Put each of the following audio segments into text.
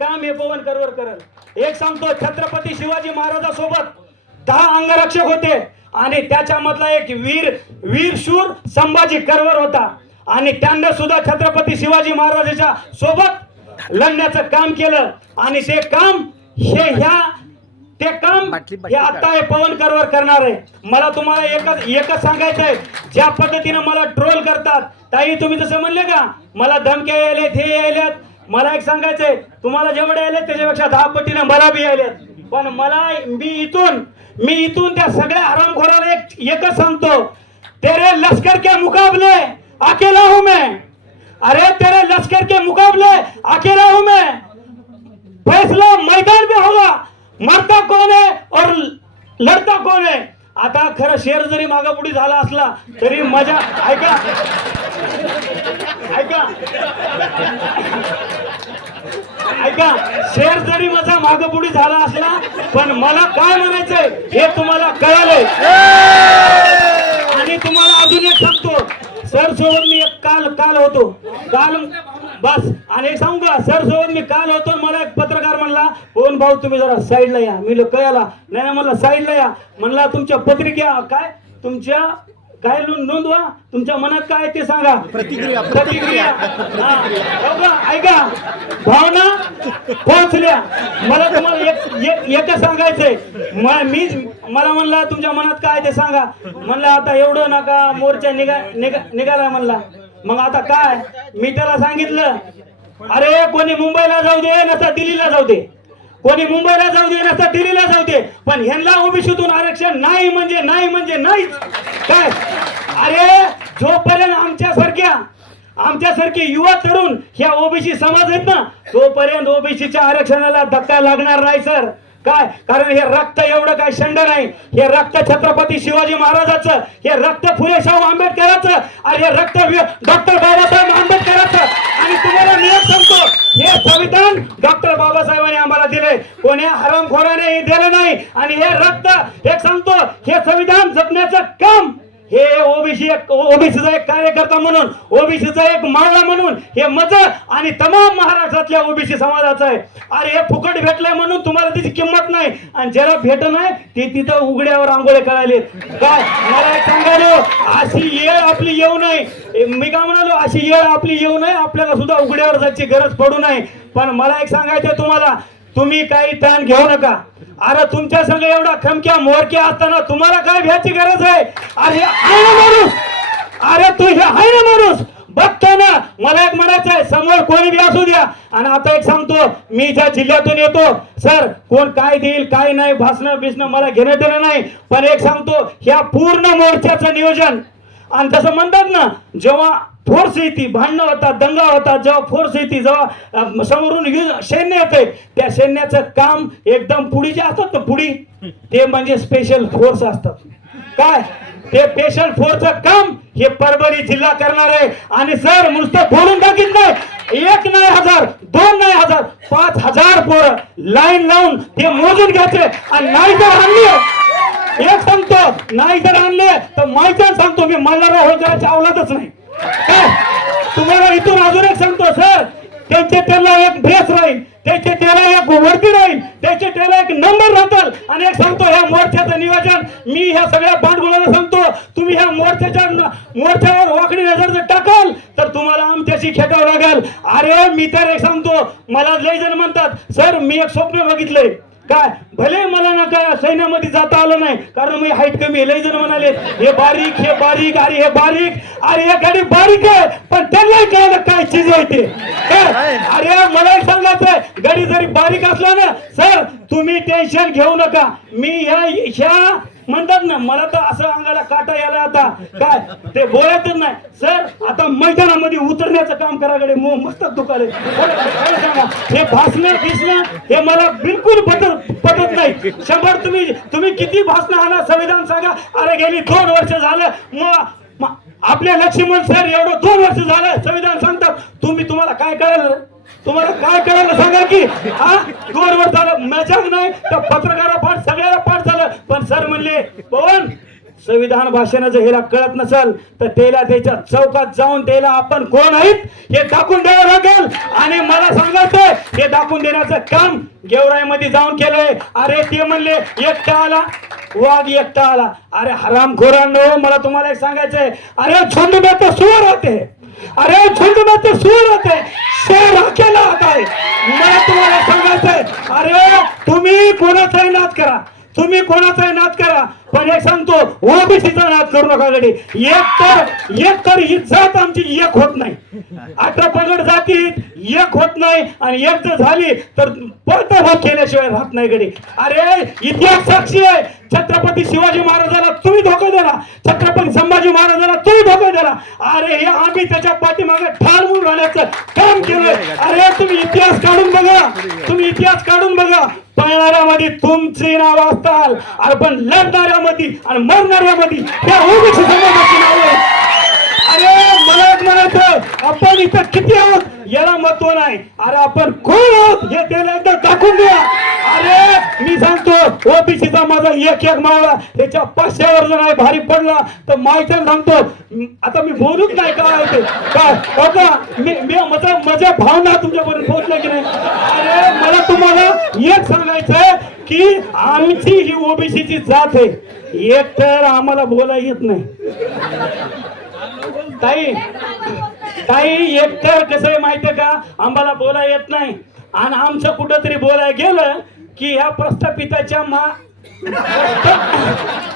काम हे पवन करवर करल. एक सांगतो छत्रपती शिवाजी महाराजासोबत दहा अंगरक्षक होते आणि त्याच्यामधला एक वीर वीर शूर संभाजी करवर होता. आणि त्यांना सुद्धा छत्रपती शिवाजी महाराजाच्या सोबत लढण्याचं काम केलं. आणि ते काम हे ह्या ते काम हे आता हे पवन करवर करणार आहे. मला तुम्हाला एकच एकच सांगायचं आहे. ज्या पद्धतीनं मला ट्रोल करतात ताई तुम्ही जसं म्हणले का? मला धमक्या यायलेत हे यायल्यात. मला एक सांगायचंय तुम्हाला जेवढे आले त्याच्यापेक्षा दहा पटीनं मला बी यायलेत पण मला मी इथून मी इथून त्या सगळ्या हरामखोराला एक एकच सांगतो. तेरे लष्कर के मुकाबले अकेला हूं मैं. अरे तेरे लश्कर के मुकाबले अकेला हूं मैं. फैसला मैदान में होगा. मरता कौन है और लढता कोण आहे आता खरं शेर जरी मागापुढी झाला असला तरी मजा ऐका. ऐका. ऐका शेर जरी माझा मागपुढी झाला असला पण मला काय म्हणायचंय हे तुम्हाला कळालंय. आणि तुम्हाला अजून एक सांगतो सर सोबत मी एक काल काल होतो. काल बस आणि एक सांगू का सर सोबत मी काल होतो मला एक पत्रकार म्हणला कोण भाऊ तुम्ही जरा साईडला या. मी कळाला. नाही नाही म्हणला साईडला या. म्हणला तुमच्या पत्रिका काय? तुमच्या काय नोंदवा तुमच्या मनात काय ते सांगा. प्रतिक्रिया प्रतिक्रिया? ऐका. भावना पोहोचल्या. मला तुम्हाला एक एक- सांगायचंय. म- मला म्हणला तुमच्या मनात काय ते सांगा. म्हणलं आता एवढं नका मोर्चा निघा निघा निघाला म्हणला. मग आता काय? मी त्याला सांगितलं. अरे कोणी मुंबईला जाऊ दे नसता दिल्लीला जाऊ दे. कोणी मुंबईला जाऊ दे नसता दिल्लीला जाऊ दे पण ह्यांना ओबीसीतून आरक्षण नाही म्हणजे नाही म्हणजे नाहीच. काय? अरे जोपर्यंत आमच्यासारख्या आमच्यासारखे युवा तरुण ह्या ओबीसी समाज आहेत ना तोपर्यंत ओबीसीच्या आरक्षणाला धक्का लागणार नाही सर. काय? कारण हे रक्त एवढं काय शंड नाही. हे रक्त छत्रपती शिवाजी महाराजाचं हे रक्त फुले शाहू आंबेडकराचं आणि हे रक्त डॉक्टर बाबासाहेब आंबेडकराचं. आणि तुम्हाला मी सांगतो हे संविधान डॉक्टर बाबासाहेबांनी आम्हाला दिले कोणी हरामखोराने हे दिलं नाही. आणि हे रक्त हे सांगतो हे संविधान जपण्याचं काम हे ओबीसी एक ओबीसीचा एक कार्यकर्ता म्हणून ओबीसीचा एक माळा म्हणून हे मज आणि तमाम महाराष्ट्रातल्या ओबीसी समाजाचं आहे. अरे हे फुकट भेटलंय म्हणून तुम्हाला त्याची किंमत नाही. आणि ज्याला भेट नाही ते तिथं उघड्यावर आंघोळे कळाले काय? मला एक सांगायलो अशी येळ आपली येऊ नये. मी काय म्हणालो अशी येळ आपली येऊ नये आपल्याला सुद्धा उघड्यावर जायची गरज पडू नये. पण मला एक सांगायचं तुम्हाला तुम्ही काही ताण घेऊ नका. अरे तुमच्या संग एवढा खमक्या मोरक्या असताना तुम्हाला काय भ्याची गरज आहे? अरे आहे ना माणूस! अरे तू हे आहे ना माणूस! बघतो ना मला एक म्हणायचं आहे समोर कोणी बी असू द्या. आणि आता एक सांगतो मी ज्या जिल्ह्यातून येतो सर कोण काय देईल काय नाही भासणं बिसणं मला घेणं देणं नाही. पण एक सांगतो ह्या पूर्ण मोर्चाचं नियोजन आणि तसं म्हणतात ना जेव्हा फोर्स येते भांडणं होतात दंगा होतात जेव्हा फोर्स येते जेव्हा समोरून यु- सैन्य येते त्या सैन्याचं काम एकदम पुढी जे असतात ना पुढी ते म्हणजे स्पेशल फोर्स असतात. काय? ते स्पेशल फोर्सचं काम हे परभणी जिल्हा करणार आहे. आणि सर नुसतं बोलून टाकीत नाही. एक नाही हजार दोन नाही हजार पाच हजार पोरं लाईन लावून ते मोजून घ्यायचे. आणि नाही तर एक सांगतो नाही जर आणले तर माहिती सांगतो मी मल्हारराव होळकरांची अवलादच नाही. तुम्हाला इथून अजून एक सांगतो सर त्यांचे त्याला एक ड्रेस राहील त्याचे त्याला एक वर्दी राहील त्याचे त्याला एक नंबर राहतात आणि एक सांगतो ह्या मोर्चाचं नियोजन मी ह्या सगळ्या पांडुलांना सांगतो तुम्ही ह्या मोर्चाच्या मोर्चावर वाकडी नजर जर टाकाल तर तुम्हाला आमच्याशी खेटावं लागेल. अरे मी तर एक सांगतो मला लय जण म्हणतात सर मी एक स्वप्न बघितलंय. काय? भले मला ना काय सैन्यामध्ये जात आलं नाही. कारण मी हाईट कमी लय जण म्हणाले हे बारीक हे बारीक अरे हे बारीक अरे हे गाडी बारीक आहे पण त्यांना कळलं काय चीज आहे ते. अरे मला एक सांगायचंय गाडी जरी बारीक असला ना सर तुम्ही टेन्शन घेऊ नका. मी ह्या ह्या म्हणतात ना मला तर असं अंगाला काटा यायला आता. काय? ते बोलायचंच नाही. सर आता मैदानामध्ये उतरण्याचं काम कराकडे मो मस्त दुखाले सांगा. हे भासणं दिसणं हे मला बिलकुल पटत पटत नाही. शंभर तुम्ही तुम्ही किती भासणं आणा संविधान सांगा. अरे गेली दोन वर्ष झालं. मग आपले लक्ष्मण सर एवढं दोन वर्ष झालं संविधान सांगतात. तुम्ही तुम्हाला काय करायला तुम्हाला काय करायला सांगा की हा? दोन वर्ष झालं. मॅच नाही. तर पत्रकार पाठ सगळ्याला पाठ झालं पण संविधान भाषणाचं ह्याला कळत नसल तर त्याला त्याच्या चौकात जाऊन त्याला आपण कोण आहेत हे दाखवून द्यावं लागेल. आणि मला सांगायचं हे दाखवून देण्याचं काम गेवराईमध्ये जाऊन केलंय. अरे ते म्हणले एकटा आला. वाघ एकटा आला. अरे हरामखोरांनो मला तुम्हाला एक सांगायचंय. अरे झुंड में तो सुअर होते. अरे झुंड में तो सुअर होते. शेर अकेला होता है मला तुम्हाला सांगायचंय. अरे तुम्ही कोणाचाही नाद करा. तुम्ही कोणाचाही नाद करा पण एक सांगतो ओबीसीचा नाद करू नका गडी एक तर एक तर इज्जत आमची एक होत नाही. अठरा पगड जातीत एक होत नाही आणि एक जर झाली तर परत केल्याशिवाय राहत नाही गडी. अरे इतिहास साक्षी आहे. छत्रपती शिवाजी महाराजाला तुम्ही धोका दिला. छत्रपती संभाजी महाराजाला तुम्ही धोका दिला. अरे हे आम्ही त्याच्या पाठीमागे ठार म्हणून राहण्याचं काम केलंय. अरे तुम्ही इतिहास काढून बघा. तुम्ही इतिहास काढून बघा. पळणाऱ्यामध्ये तुमचे नाव असताल अरे पण लढणाऱ्यामध्ये आणि मरणाऱ्यामध्ये त्या ओबीसी समाजाची नाव आहे मला म्हणायचं आपण इथं किती आहोत? याला महत्त्व नाही. अरे आपण कोण आहोत. हे त्याला एकदा दाखवून द्या. अरे मी सांगतो ओबीसीचा माझा एक एक मावळा त्याच्या पाचशेवर जर नाही भारी पडला तर माहिती सांगतो आता मी बोलूच नाही काय ते काय? मी मी माझा माझ्या भावना तुमच्यापर्यंत पोहोचल्या की नाही? अरे मला तुम्हाला एक सांगायचंय की आमची ही ओबीसीची जात आहे. एक तर आम्हाला बोला येत नाही. ताई ताई एकतर कसं आहे माहितीये का? आम्हाला बोला येत नाही. आणि आमचं कुठं तरी बोलाय गेलं की ह्या प्रस्थापिताच्या मा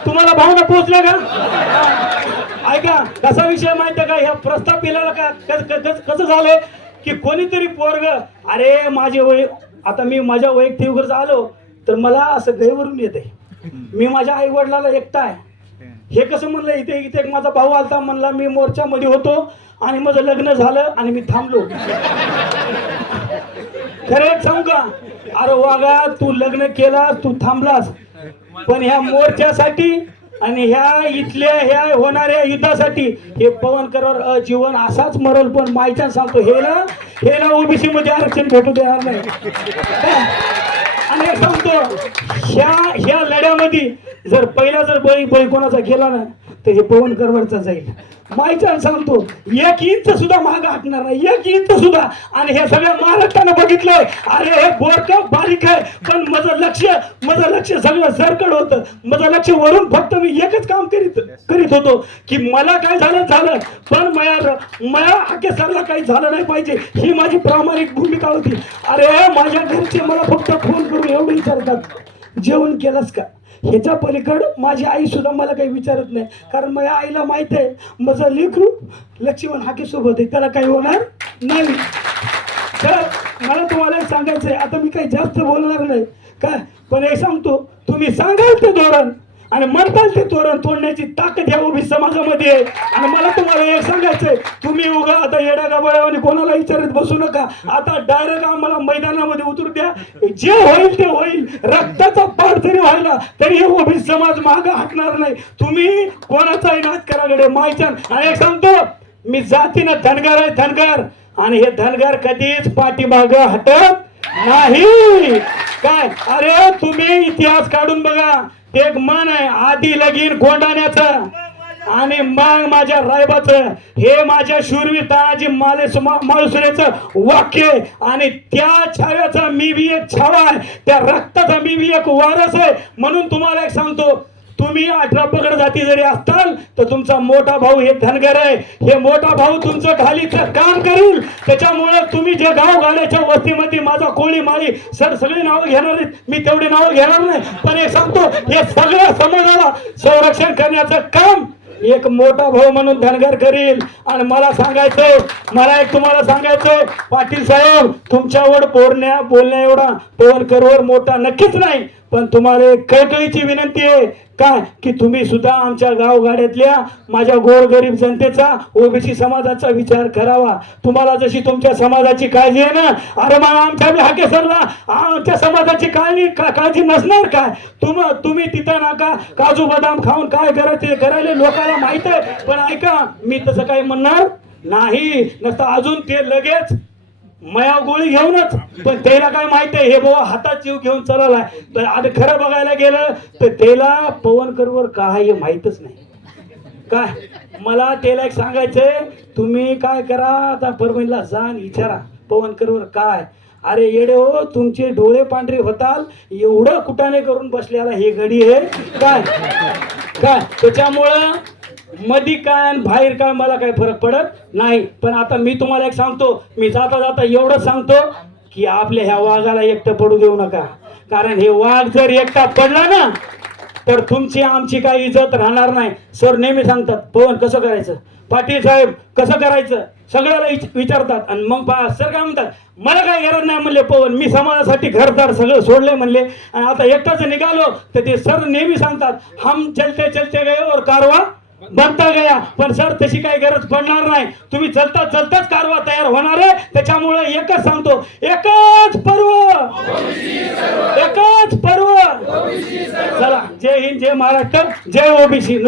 तुम्हाला भावना पोहोचल्या का? ऐका कसा विषय माहितीये का? ह्या प्रस्थापिताला का कसं झालंय की कोणीतरी पोरग अरे माझे वय आता मी माझ्या वैयक्तिक आलो तर मला असं गैवरून येते मी माझ्या आई वडिलाला एकटा आहे. हे कसं म्हणलं इथे इथे एक माझा भाऊ आलता म्हणला मी मोर्चामध्ये होतो आणि माझं लग्न झालं आणि मी थांबलो. खरं एक सांगू का? अरे वागा तू लग्न केलास तू थांबलास. पण ह्या मोर्चासाठी आणि ह्या इथल्या ह्या होणाऱ्या युद्धासाठी हे पवनकरवर अजीवन असाच मरल पण मायच्या सांगतो हेला हेला ओबीसी मध्ये आरक्षण भेटू देणार नाही. आणि सांगतो ह्या ह्या लढ्यामध्ये जर पहिला जर बळी बळी कोणाचा गेला ना तर हे पवन करवडचा जाईल. मायचा सांगतो एक इंच सुद्धा महाग हटणार नाही. एक इंच सुद्धा. आणि हे सगळ्या महाराष्ट्रानं बघितलंय. अरे हे बोरक बारीक आहे. पण माझं लक्ष माझं लक्ष सगळं सरकड होतं. माझं लक्ष वरून फक्त मी एकच काम करीत करीत होतो की मला काय झालं झालं. पण मया मया हाके सरला काही झालं नाही पाहिजे. ही माझी प्रामाणिक भूमिका होती. अरे माझ्या घरचे मला फक्त फोन करून एवढं विचारतात. जेवण केलंस का? ह्याच्या पलीकड माझी आई सुद्धा मला काही विचारत नाही. कारण माझ्या आईला माहीत आहे माझं लेखरू लक्ष्मण हाके सोबत आहे. त्याला काही होणार नाही. तर मला तुम्हाला सांगायचं सांगायचंय. आता मी काही जास्त बोलणार नाही. काय? पण हे सांगतो तुम्ही सांगाल ते धोरण. आणि म्हणताल ते तोरण तोडण्याची ताकद या उभी समाजामध्ये आहे. आणि मला तुम्हाला एक सांगायचंय. तुम्ही उगा आता येड्या गाबाळ्यावानी कोणाला विचारत बसू नका. आता डायरेक्ट आम्हाला मैदानामध्ये उतरू द्या. जे होईल ते होईल. रक्ताचा पाठ जरी व्हायला तरी हे उभी समाज माग हटणार नाही. तुम्ही कोणाचाही नाच करा गडे आणि एक सांगतो मी जातीनं धनगर आहे धनगर. आणि हे धनगर कधीच पाठीमाग हटत नाही. काय? अरे तुम्ही इतिहास काढून बघा. एक मन आहे आधी लगीन कोंडाण्याचं आणि मग माझ्या रायबाच. हे माझ्या शूरवीर तानाजी माले माळुसरेचं वाक्य आणि त्या छाव्याचा मी बी एक छावा आहे. त्या रक्ताचा मी बी एक वारस आहे. म्हणून तुम्हाला एक सांगतो तुम्ही अठरा पकड जाती जरी असताल तर तुमचा मोठा भाऊ हे धनगर आहे. हे मोठा भाऊ तुमचं ढालीचं काम करील. त्याच्यामुळे तुम्ही जे गाव गाड्याच्या वस्तीमध्ये माझा कोळी माळी सर सगळी नावं घेणार आहेत. मी तेवढी नावं घेणार नाही. पण एक सांगतो हे सगळ्या समाजाला संरक्षण करण्याचं काम एक मोठा भाऊ म्हणून धनगर करील. आणि मला सांगायचंय मला एक तुम्हाला सांगायचंय पाटील साहेब तुमच्यावर बोलण्या बोलण्या एवढा पवनकरवर मोठा नक्कीच नाही. पण तुम्हाला एक कळकळीची विनंती आहे काय? की तुम्ही सुद्धा आमच्या गावगाड्यातल्या माझ्या गोरगरीब जनतेचा ओबीसी समाजाचा विचार करावा. तुम्हाला जशी तुमच्या समाजाची काळजी आहे ना अरे मला आमच्या बी हाके सरला. आमच्या समाजाची काळजी का- काळजी नसणार काय? तुम तुम्ही तिथं नका काजू बदाम खाऊन काय करायचे करायला लोकांना माहीत आहे. पण ऐका मी तसं काही म्हणणार नाही. नसतं अजून ते लगेच मया गोळी घेऊनच. पण त्याला काय माहिती आहे? हे बाबा हातात जीव घेऊन चाललाय. तर आता खरं बघायला गेलं तर त्याला पवनकरवर काय हे माहीतच नाही. काय? मला त्याला एक सांगायचंय तुम्ही काय करा आता परभणीला जा आणि विचारा. पवनकरवर काय? अरे येडे हो तुमचे डोळे पांढरे होताल एवढं कुटाने करून बसलेला हे घडी आहे काय? काय? त्याच्यामुळं मधी काय आणि बाहेर काय मला काही फरक पडत नाही. पण आता मी तुम्हाला एक सांगतो मी जाता जाता एवढं सांगतो की आपल्या ह्या वाघाला एकटं पडू देऊ नका. कारण हे वाघ जर एकटा पडला ना तर तुमची आमची काही इज्जत राहणार नाही. सर नेहमी सांगतात पवन कसं करायचं? पाटील साहेब कसं करायचं? सगळ्याला विचारतात. आणि मग पहा सर काय म्हणतात मला काय गरज नाही म्हणले पवन. मी समाजासाठी घरदार सगळं सोडले म्हणले. आणि आता एकटाच निघालो तर ते सर नेहमी सांगतात हम चलते चलते गए और कारवा बनता गया. पण सर तशी काही गरज पडणार नाही. तुम्ही चलता चलताच कारवा तयार होणार आहे. त्याच्यामुळे एकच सांगतो. एकच पर्व. एकच पर्व. चला जय हिंद जय महाराष्ट्र जय ओबीसी.